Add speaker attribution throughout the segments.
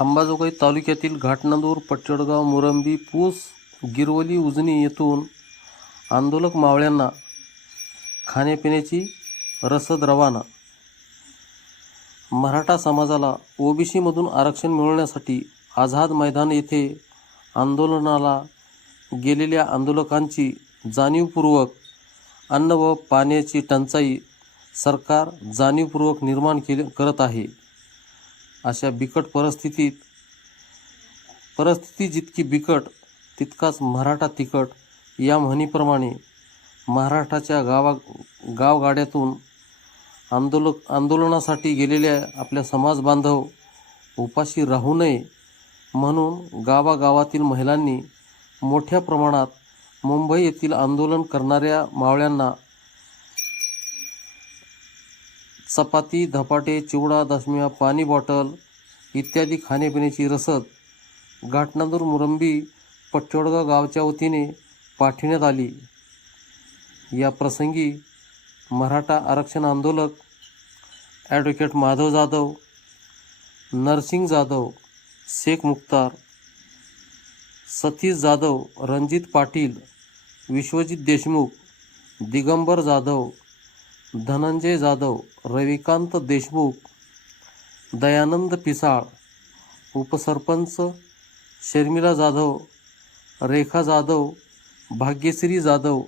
Speaker 1: अंबाजोगाई तालुक्यातील घाटनांदूर पट्टडगाव मुरंबी पूस गिरवली उजनी येथून आंदोलक मावळ्यांना खाण्यापिण्याची रसद रवाना. मराठा समाजाला ओबीसीमधून आरक्षण मिळवण्यासाठी आझाद मैदान येथे आंदोलनाला गेलेल्या आंदोलकांची जाणीवपूर्वक अन्न व पाण्याची टंचाई सरकार जाणीवपूर्वक निर्माण केले करत आहे. अशा बिकट परिस्थितीत परिस्थिती जितकी बिकट तितकाच मराठा तिकट या म्हणीप्रमाणे महाराष्ट्राच्या गावा गावगाड्यातून आंदोलक आंदोलनासाठी गेलेल्या आपल्या समाज बांधव उपाशी राहू नये म्हणून गावागावातील महिलांनी मोठ्या प्रमाणात मुंबई येथील आंदोलन करणाऱ्या मावळ्यांना चपाती धपाटे चिवडा दशम्या पाणी बॉटल इत्यादी खाण्यापिण्याची रसद घाटनांदूर मुरंबी पट्टोडगाव गावच्या वतीने पाठविण्यात आली. या प्रसंगी मराठा आरक्षण आंदोलक ॲडव्होकेट माधव जाधव नरसिंग जाधव शेख मुक्तार सतीश जाधव रणजित पाटील विश्वजित देशमुख दिगंबर जाधव धनंजय जाधव रविकांत देशमुख दयानंद पिसाळ उपसरपंच शर्मिला जाधव रेखा जाधव भाग्यश्री जाधव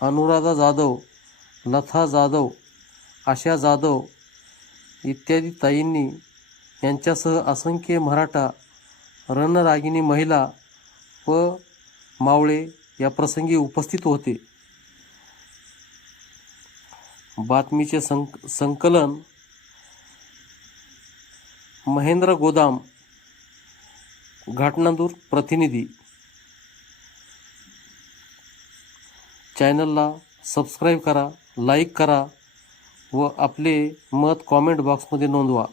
Speaker 1: अनुराधा जाधव लथा जाधव आशा जाधव इत्यादी ताईंनी यांच्यासह असंख्य मराठा रणरागिणी महिला व मावळे या प्रसंगी उपस्थित होते. बातमीचे संक संकलन महेंद्र गोदाम घाटनांदूर प्रतिनिधी. चॅनलला सबस्क्राईब करा लाईक करा व आपले मत कॉमेंट बॉक्समध्ये नोंदवा.